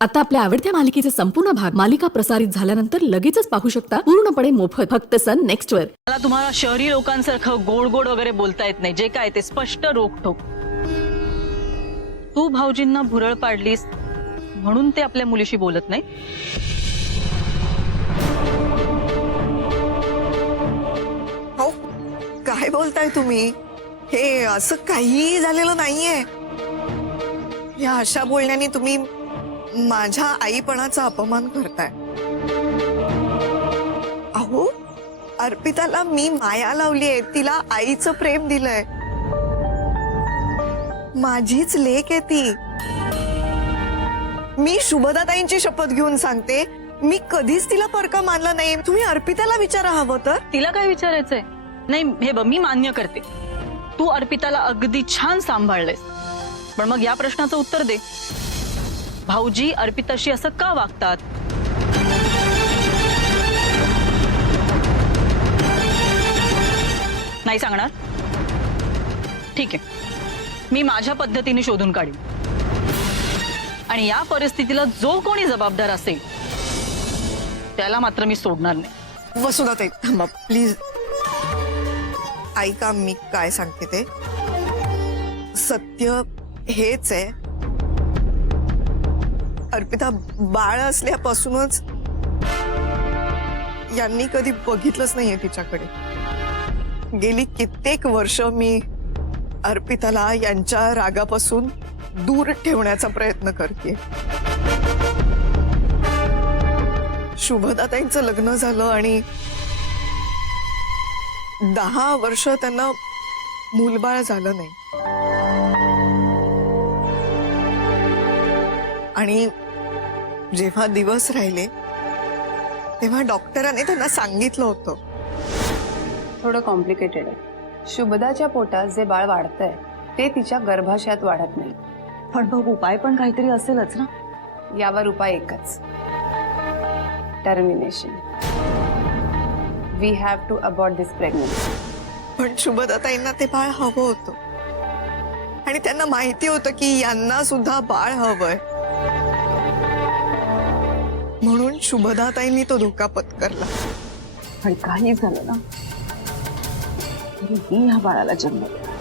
आता आपल्या आवडत्या मालिकेचे संपूर्ण भाग मालिका प्रसारित झाल्यानंतर लगेचच पाहू शकता पूर्णपणे मोफत फक्त सन नेक्स्ट वर। मला तुम्हाला शहरी लोकांसारखं गोड गोड वगैरे बोलता येत नाही, जे काय ते स्पष्ट रोखठोक। तू भाऊजींना भुरळ पाडलीस म्हणून ते आपल्या मुलीशी बोलत नाही। हो, काय बोलताय तुम्ही? हे असं काहीही झालेलं नाहीये। या अशा बोलण्याने तुम्ही माझ्या आईपणाचा अपमान करताय। अहो, अर्पिताला मी माया लावलीये, तिला आईचं प्रेम दिलंय, माझीच लेक आहे ती। मी शुभदाताईंची शपथ घेऊन सांगते, मी कधीच तिला परका मानला नाही। तुम्ही अर्पिताला विचारा हवं तर। तिला काय विचारायचंय? नाही हे बघ, मी मान्य करते तू अर्पिताला अगदी छान सांभाळलेस, पण मग या प्रश्नाचं उत्तर दे, भाऊजी अर्पिताशी असं का वागतात? नाही सांगणार? ठीक आहे, मी माझ्या पद्धतीने शोधून काढीन, आणि या परिस्थितीला जो कोणी जबाबदार असेल त्याला मात्र मी सोडणार नाही। वसुधाताई थांबा प्लीज, ऐका मी काय सांगते ते। सत्य हेच आहे, अर्पिता बाळ असल्यापासूनच यांनी कधी बघितलंच नाहीये तिच्याकडे। गेली कित्येक वर्ष मी अर्पिताला यांच्या रागापासून दूर ठेवण्याचा प्रयत्न करते। शुभदाताईंचं लग्न झालं आणि 10 वर्ष त्यांना मूलबाळ झालं नाही, आणि जेव्हा दिवस राहिले तेव्हा डॉक्टरांनी त्यांना सांगितलं होतं। थोडं कॉम्प्लिकेटेड आहे। शुभदाच्या पोटात जे बाळ वाढतंय ते तिच्या गर्भाशयात वाढत नाही। पण बघ, उपाय पण काहीतरी असेलच ना? यावर उपाय एकच, termination. We have to abort this pregnancy. पण शुभदाताईंना ते बाळ हवं होतं, आणि त्यांना माहिती होतं की यांना सुद्धा बाळ हवंय, म्हणून शुभदाताईंनी तो धोका पत्करला। पण काही झालं ना तरी मी ह्या बाळाला जन्म दिला।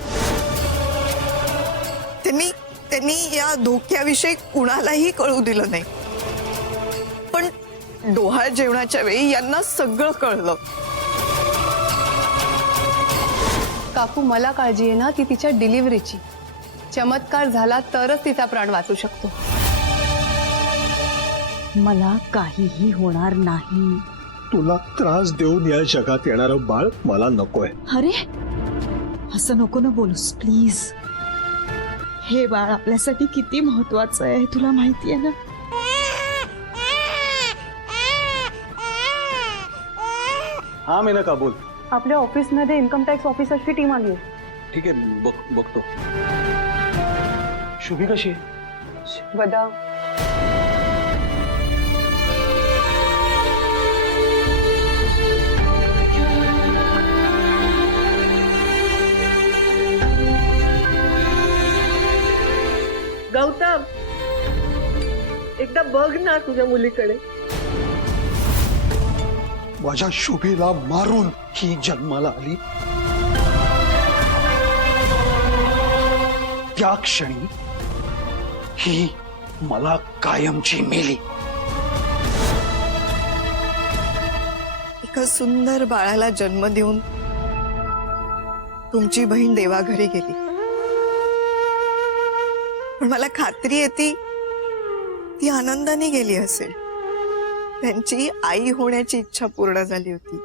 त्यांनी या धोक्याविषयी कुणालाही कळू दिलं नाही, पण डोहाळ जेवणाच्या वेळी यांना सगळं कळलं। काकू, मला काळजी आहे ना ती तिच्या डिलिव्हरीची। चमत्कार झाला तरच तिचा प्राण वाचू शकतो। मला काहीही होणार नाही। तुला त्रास देऊन या जगात येणारं बाळ मला नकोय। अरे असं नको ना बोलूस प्लीज। हे बाळ आपल्यासाठी किती महत्वाचं आहे तुला माहिती आहे ना? हा मेनका बोल। आपल्या ऑफिसमध्ये इन्कम टॅक्स ऑफिसरची टीम आली आहे। ठीक आहे, बघतो। शुभी कशी आहे? बदा गौतम, एकदा बघ ना तुझ्या मुलीकडे। माझ्या शुभीला मारून ही जन्माला आली, त्या क्षणी ही मला कायमची मेली। एका सुंदर बाळाला जन्म देऊन तुमची बहीण देवाघरी गेली, पण मला खात्री येते ती आनंदाने गेली असेल। त्यांची आई होण्याची इच्छा पूर्ण झाली होती।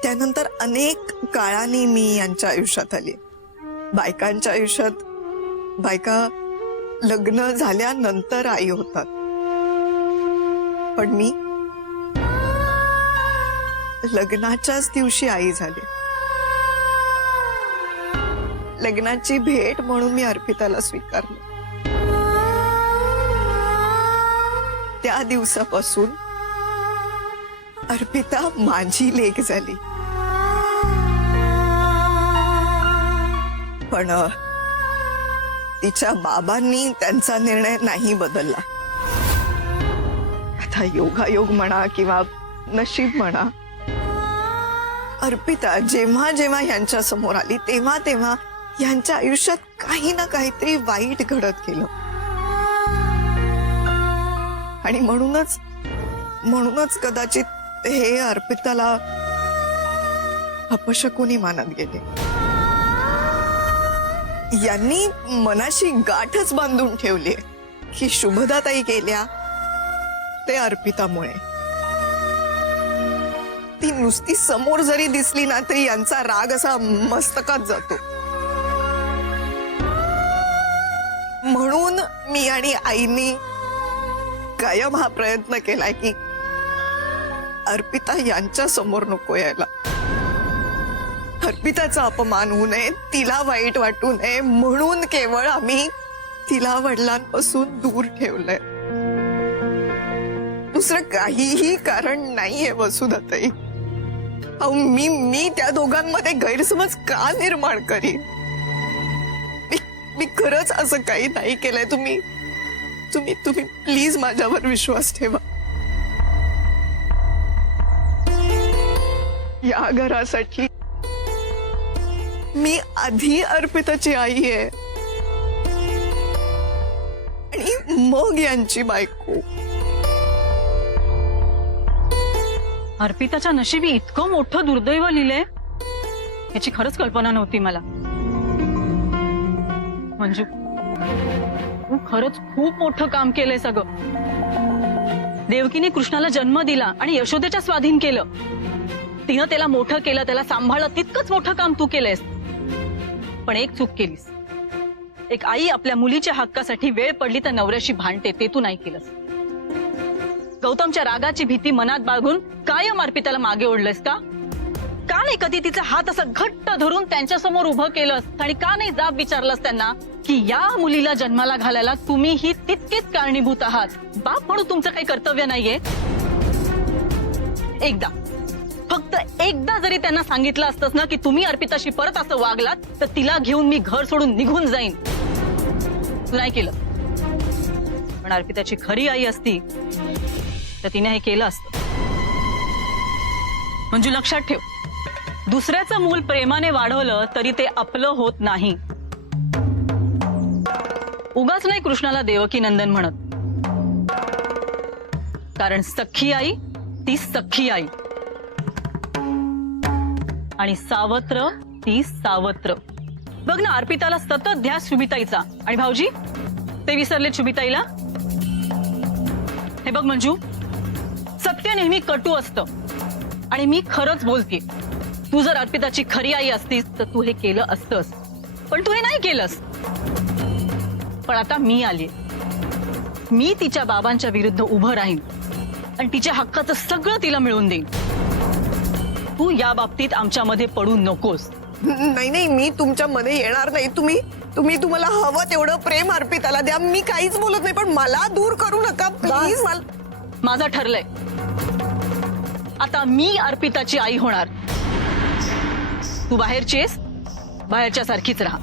त्यानंतर अनेक काळाने मी यांच्या आयुष्यात आली। बायकांच्या आयुष्यात बायका लग्न झाल्यानंतर आई होतात, पण मी लग्नाच्याच दिवशी आई झाली। लग्नाची भेट म्हणून मी अर्पिताला स्वीकारलं। त्या दिवसापासून अर्पिता माझी लेक झाली। पण तिच्या बाबांनी त्यांचा निर्णय नाही बदलला. आता योगायोग म्हणा किंवा नशीब म्हणा, अर्पिता जेव्हा जेव्हा यांच्या समोर आली तेव्हा तेव्हा यांच्या आयुष्यात काही ना काहीतरी वाईट घडत गेलं. आणि म्हणूनच कदाचित हे अर्पिताला अपशकुनी मानत गेले. यांनी मनाशी गाठच बांधून ठेवली की शुभदाताई गेल्या ते अर्पितामुळे. ती नुसती समोर जरी दिसली ना तरी यांचा राग असा मस्तकात जातो. म्हणून मी आणि आईनी कायम हा प्रयत्न केलाय की अर्पिता यांच्या समोर नको यायला. अर्पिताचा अपमान होऊ नये, तिला वाईट वाटू नये म्हणून केवळ आम्ही तिला वडिलांपासून दूर ठेवलंय. दुसरं काहीही कारण नाहीये वसुधाताई. अहो मी त्या दोघांमध्ये गैरसमज का निर्माण करीन? मी खरंच असं काही नाही केलंय. तुम्ही प्लीज माझ्यावर विश्वास ठेवा. या घरासाठी मी आधी अर्पिताची आई आहे आणि मग यांची बायको. अर्पिताच्या नशिबी इतकं मोठं दुर्दैव लिहिलंय याची खरंच कल्पना नव्हती मला. मंजू, तू खरंच खूप मोठं काम केलंय सगळं. देवकीने कृष्णाला जन्म दिला आणि यशोदेच्या स्वाधीन केलं. तिनं त्याला मोठं केलं, त्याला सांभाळलं. तितकंच मोठं काम तू केलंयस. पण एक चूक केलीस. एक आई आपल्या मुलीच्या हक्कासाठी वेळ पडली तर नवऱ्याशी भांडते, ते तू नाही केलंस. गौतमच्या रागाची भीती मनात बाळगून कायम अर्पिताला मागे ओढलंस का? का नाही कधी तिचा हात असा घट्ट धरून त्यांच्या समोर उभं केलंस? आणि का नाही जाब विचारलंस त्यांना की या मुलीला जन्माला घालायला तुम्ही ही तितकीच कारणीभूत आहात? बाप म्हणून तुमचं काही कर्तव्य नाहीये? फक्त एकदा जरी त्यांना सांगितलं असतंस ना की तुम्ही अर्पिताशी परत असं वागलात तर तिला घेऊन मी घर सोडून निघून जाईन. तू नाही केलं. पण अर्पिताची खरी आई असती तर तिने हे केलं असतं. म्हणजे लक्षात ठेव, दुसऱ्याचं मूल प्रेमाने वाढवलं तरी ते आपलं होत नाही. उगाच नाही कृष्णाला देवकी नंदन म्हणत, कारण सख्खी आई ती सख्खी आई आणि सावत्र ती सावत्र. बघ ना, अर्पिताला सतत ध्यास शुभिताईचा. आणि भाऊजी ते विसरले शुभिताईला. हे बघ मंजू, सत्य नेहमी कटू असतं आणि मी खरंच बोलते. तू जर अर्पिताची खरी आई असतीस तर तू हे केलं असतंस, पण तू हे नाही केलंस. पण आता मी आली. मी तिच्या बाबांच्या विरुद्ध उभं राहीन आणि तिच्या हक्काचं सगळं तिला मिळवून देईन. तू या बाबतीत आमच्यामध्ये पडू नकोस. नाही, मी तुमच्या मध्ये येणार नाही. तुम्हाला हवं तेवढं प्रेम अर्पिताला द्या. मी काहीच बोलत नाही, पण मला दूर करू नका प्लीज. माझं ठरलंय. आता मी अर्पिताची आई होणार. तू बाहेरचीस, बाहेरच्या सारखीच राहा.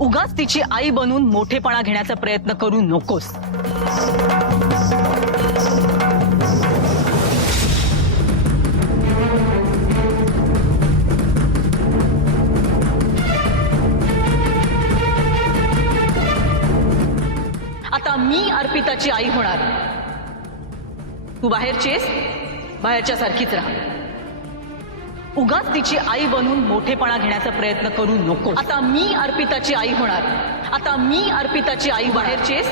उगाच तिची आई बनून मोठेपणा घेण्याचा प्रयत्न करू नकोस. आता मी अर्पिताची आई होणार. तू बाहेरचीस, बाहेरच्या सारखीच राहा. उगाच तिची आई बनून मोठेपणा घेण्याचा प्रयत्न करू नको. आता मी अर्पिताची आई होणार. आता मी अर्पिताची आई. बाहेरचीस,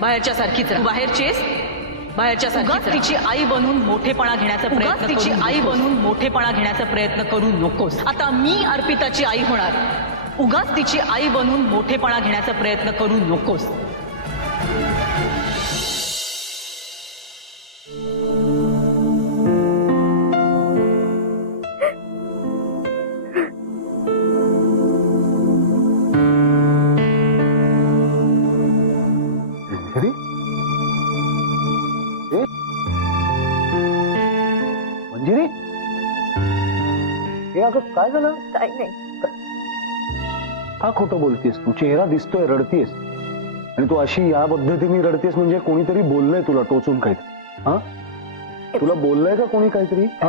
बाहेरच्या सारखीच राहा. बाहेरचीस, बाहेरच्या सारखीच. तिची आई बनून मोठेपणा घेण्याचा प्रयत्न, तिची आई बनून मोठेपणा घेण्याचा प्रयत्न करू नकोस. आता मी अर्पिताची आई होणार. उगाच तिची आई बनून मोठेपणा घेण्याचा प्रयत्न करू नकोस. मंजिरी, हे अगं काय झालं? काही नाही. का खोटं बोलतेस तू? चेहरा दिसतोय, रडतेस. आणि तू अशी या पद्धतीने रडतेस म्हणजे कोणीतरी बोललंय तुला टोचून काहीतरी. हा, तुला बोललंय का कोणी काहीतरी? हा?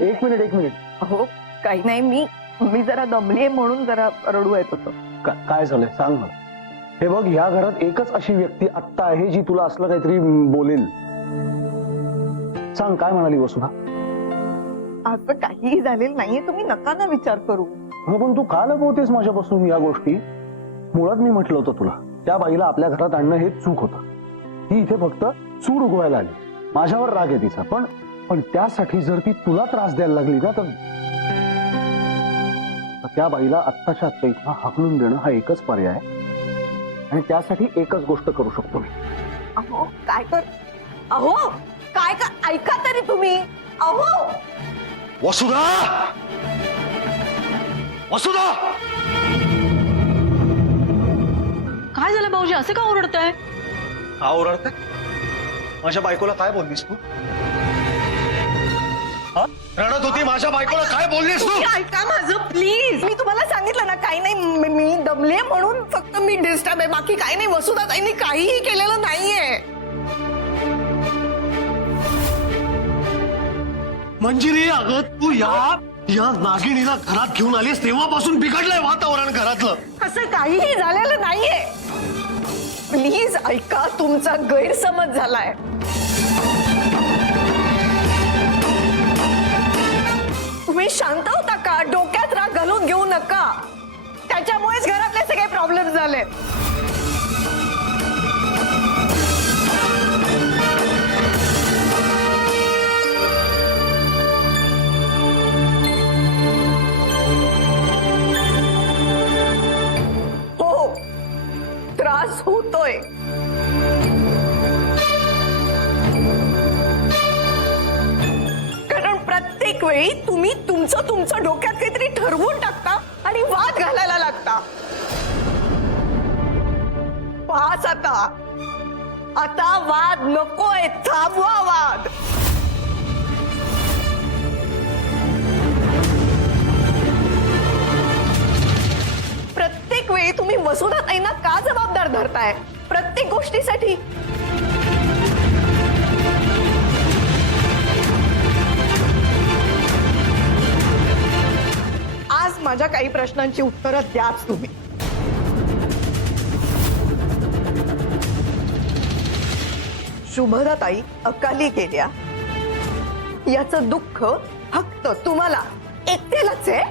एक मिनिट. हो काही नाही, मी जरा दमलीये म्हणून जरा रडू येत होतं. काय झालंय सांग मला. हे बघ, ह्या घरात एकच अशी व्यक्ती आत्ता आहे जी तुला असलं काहीतरी बोलेल. सांग काय म्हणाली वसुधा? असं काहीही झालेलं नाहीये, तुम्ही नका ना विचार करू. हो, पण तू का लपवतेस माझ्यापासून या गोष्टी? मुळात मी म्हटलं होतं तुला, त्या बाईला आपल्या घरात आणणं हे चूक होतं. ती इथे फक्त सूड उगवायला आली. माझ्यावर राग आहे तिचा, पण त्यासाठी जर ती तुला त्रास द्यायला लागली ना, तर त्या बाईला आत्ताच्या आत्ता इथं हाकलून देणं हा एकच पर्याय आहे. आणि त्यासाठी एकच गोष्ट करू शकतो मी. अहो काय ऐका तरी तुम्ही. अहो वसुधा, काय झालं भाऊजी, असे का ओरडताय? का ओरडते? माझ्या बायकोला काय बोललीस तू? हा? रडत होती माझ्या बायकोला काय बोललीस तू? ऐका माझं प्लीज. मी तुम्हाला सांगितलं ना काही नाही, मी दमले म्हणून फक्त मी डिस्टर्ब आहे, बाकी काही नाही. वसुधा ताईंनी काहीही केलेलं नाहीये. मंजिरी, अगं तू या नागिणीला घरात घेऊन आलीस तेव्हापासून बिघडलंय वातावरण घरातलं. असं काहीही झालेलं नाहीये. प्लीज ऐका, तुमचा गैरसमज झालाय. तुम्ही शांत होता का? डोक्यात राग घालून घेऊ नका. त्याच्यामुळेच घरातले सगळे प्रॉब्लेम झाले. हो, त्रास होतोय. कारण प्रत्येक वेळी तुम्ही तुमचं डोक्यात काहीतरी ठरवून टाकता आणि वाद घालायला लागता. पाच आता वाद नकोय, थांबवा वाद. प्रत्येक वेळी तुम्ही वसुधा ताईंना का जबाबदार धरताय प्रत्येक गोष्टीसाठी? आज माझ्या काही प्रश्नांची उत्तरं द्याच तुम्ही. शुभदा ताई अकाली गेल्या याचं दुःख फक्त तुम्हाला एकट्यालाच आहे?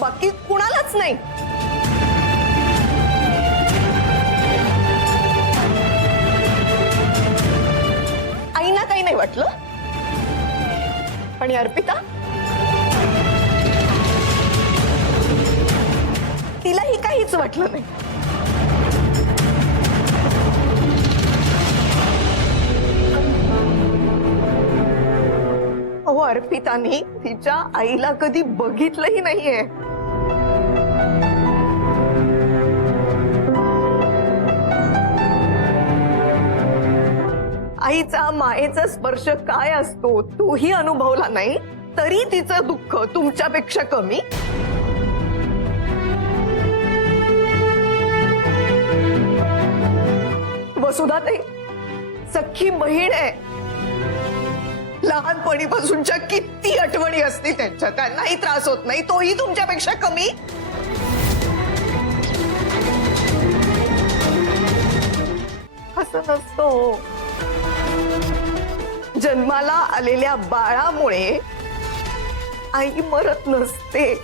बाकी कुणालाच नाही? आईना काही नाही वाटलं? आणि अर्पिता, तिलाही काहीच वाटलं नाही. अहो, अर्पिताने तिच्या आईला कधी बघितलंही नाहीये. आईचा मायेचा स्पर्श काय असतो तोही अनुभवला नाही, तरी तिचं दुःख तुमच्यापेक्षा कमी? वसुधा ताई सख्खी बहीण आहे. लहानपणीपासूनच्या किती आठवणी असतील त्यांच्या, त्यांनाही त्रास होत नाही, तोही तुमच्यापेक्षा कमी? असं नसतो. जन्माला आलेल्या बाळामुळे आई मरत नसते.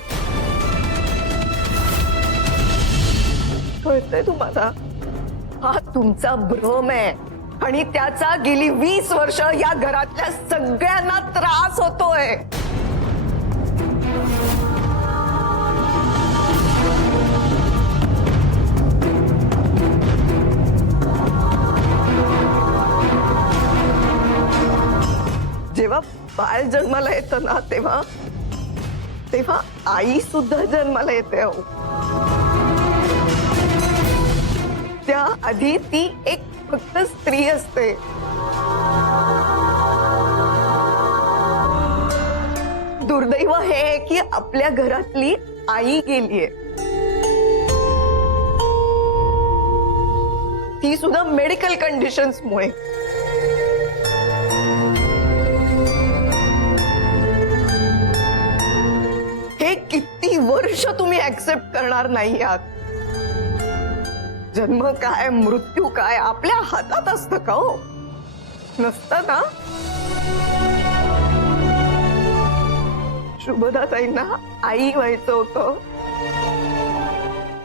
कळतंय तुम्हाला? हा तुमचा भ्रम आहे आणि त्याचा गेली 20 वर्ष या घरातल्या सगळ्यांना त्रास होतोय. जेव्हा बाळ जन्माला येतं ना, तेव्हा आई सुद्धा जन्माला येते. अहो, त्या आधी ती एक फक्त स्त्री असते. दुर्दैव हे आहे की आपल्या घरातली आई गेलीये, ती सुद्धा मेडिकल कंडिशन्स मुळे. हे किती वर्ष तुम्ही ऍक्सेप्ट करणार नाही आहात? जन्म काय मृत्यू काय आपल्या हातात असतं का हो? नसतं ना. शुभदाताईंना आई व्हायचं होतं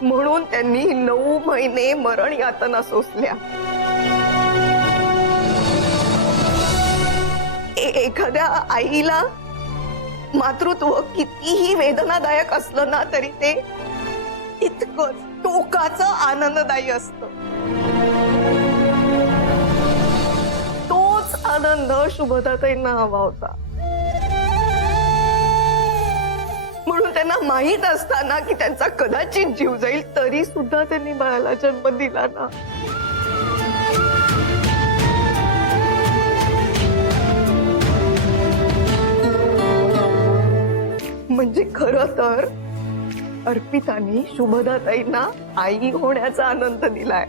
म्हणून त्यांनी 9 महिने मरण यातना सोसल्या. एखाद्या आईला मातृत्व कितीही वेदनादायक असलं ना तरी ते इतकंच टोकाचं आनंददायी असतं. तोच आनंद शुभदाताईंना हवा होता. म्हणून त्यांना माहित असताना की त्यांचा कदाचित जीव जाईल तरी सुद्धा त्यांनी बाळाला जन्म दिला ना. म्हणजे खरं तर अर्पितानी शुभदाताईंना आई होण्याचा आनंद दिलाय.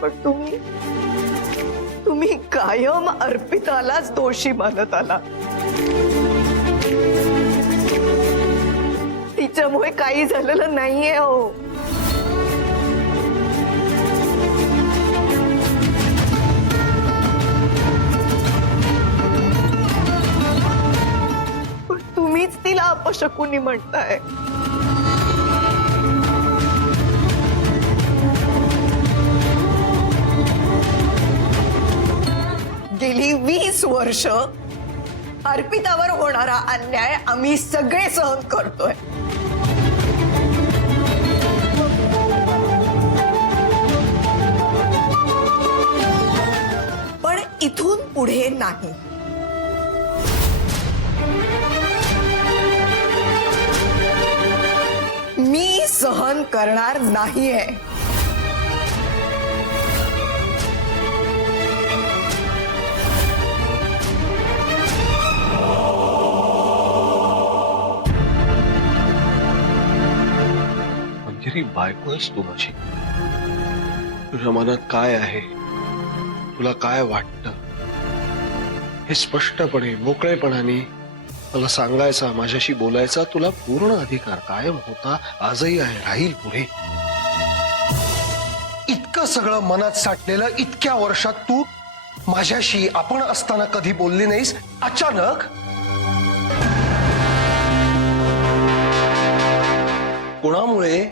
पण तुम्ही कायम अर्पितालाच दोषी मानत आला. तिच्यामुळे काही झालेलं नाहीये हो. पण तुम्हीच तिला अपशकुनी म्हणताय. गेली 20 वर्ष अर्पितावर होणारा अन्याय आम्ही सगळे सहन करतोय. पण इथून पुढे नाही. मी सहन करणार नाहीये. बायकोच तू माझी. तुझ्या मनात काय आहे, तुला काय वाटतं हे स्पष्टपणे मोकळेपणाने मला सांगायचा, माझ्याशी बोलायचा तुला पूर्ण अधिकार कायम होता, आजही आहे, राहील पुढे. इतकं सगळं मनात साठलेलं इतक्या वर्षात तू माझ्याशी आपण असताना कधी बोलली नाहीस. अचानक कोणामुळे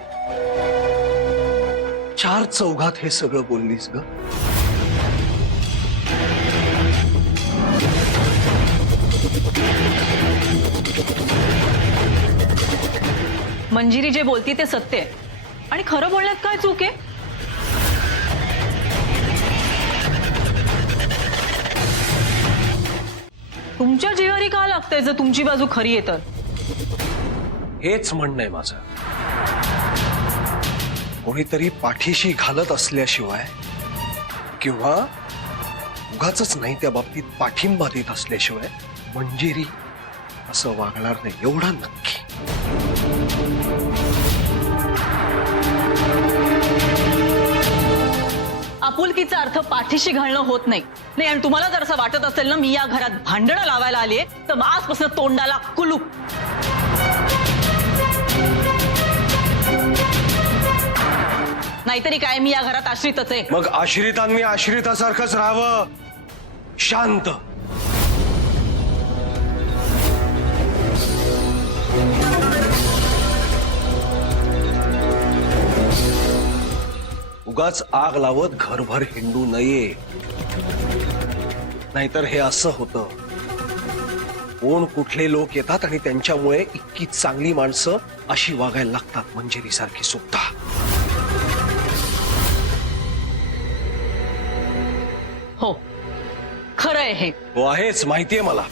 4 चौघात हे सगळं बोललीस ग? मंजिरी जे बोलती ते सत्य आहे आणि खरं बोलण्यात काय चूक आहे? तुमच्या जिवारी का लागतंय जर तुमची बाजू खरी आहे तर? हेच म्हणणं आहे माझं. कोणीतरी पाठीशी घालत असल्याशिवाय किंवा उगाचच नाही त्या बाबतीत पाठिंबा देत असल्याशिवाय मंजिरी असं वागणार नाही, एवढा नक्की. आपुलकीचा अर्थ पाठीशी घालणं होत नाही. आणि तुम्हाला जर असं वाटत असेल ना मी या घरात भांडणं लावायला आलीये तर आजपासून तोंडाला कुलूप. नाहीतरी काय मी या घरात आश्रितच आहे. मग आश्रितांनी आश्रितासारखंच राहावं, शांत. उगाच आग लावत घरभर हिंडू नये, नाहीतर हे असं होतं. कोण कुठले लोक येतात आणि त्यांच्यामुळे इतकी चांगली माणसं अशी वागायला लागतात, मंजिरी सारखी सुद्धा. हो खरं आहे हे. हो आहेच, माहितीये मला.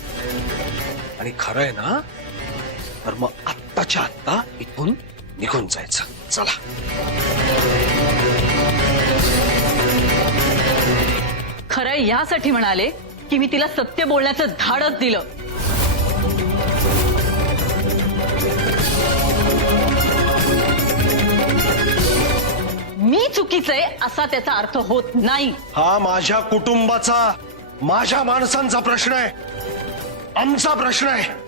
आणि खरं आहे ना, तर मग आत्ताच्या आत्ता इथून निघून जायचं. चला. खरं सरळ यासाठी म्हणाले की मी तिला सत्य बोलण्याचं धाडच दिलं. मी चुकीचं आहे असा त्याचा अर्थ होत नाही. हा माझ्या कुटुंबाचा, माझ्या माणसांचा प्रश्न आहे, आमचा प्रश्न आहे.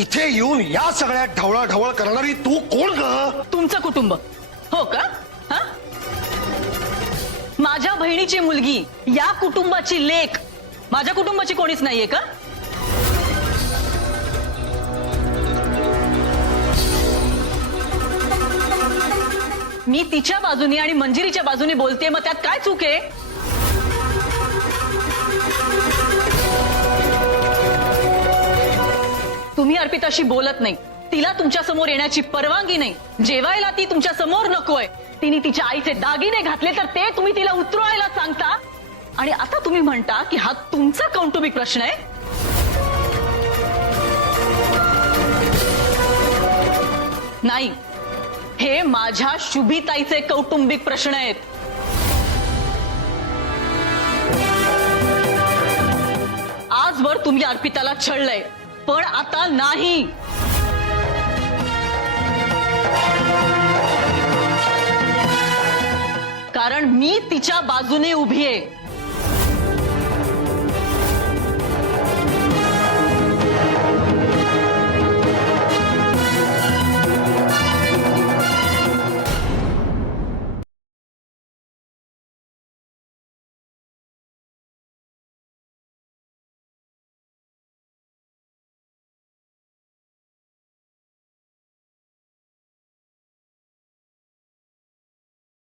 इथे येऊन या सगळ्या ढवळाढवळ करणारी तू कोण ग? तुमचं कुटुंब हो का? हा? माझ्या बहिणीची मुलगी, या कुटुंबाची लेक, माझ्या कुटुंबाची कोणीच नाहीये का? मी तिच्या बाजूने आणि मंजिरीच्या बाजूने बोलते, मग त्यात काय चूक आहे? तुम्ही अर्पिताशी बोलत नाही, तिला तुमच्या समोर येण्याची परवानगी नाही, जेवायला ती तुमच्या समोर नकोय, तिने तिच्या आईचे दागिने घातले तर ते तुम्ही तिला उतरवायला सांगता, आणि आता तुम्ही म्हणता की हा तुमचा कौटुंबिक प्रश्न आहे. नाही, हे माझ्या शुभीताईचे कौटुंबिक प्रश्न आहेत. आजवर तुम्ही अर्पिताला छळलंय, पण आता नाही. कारण मी तिच्या बाजूने उभी आहे.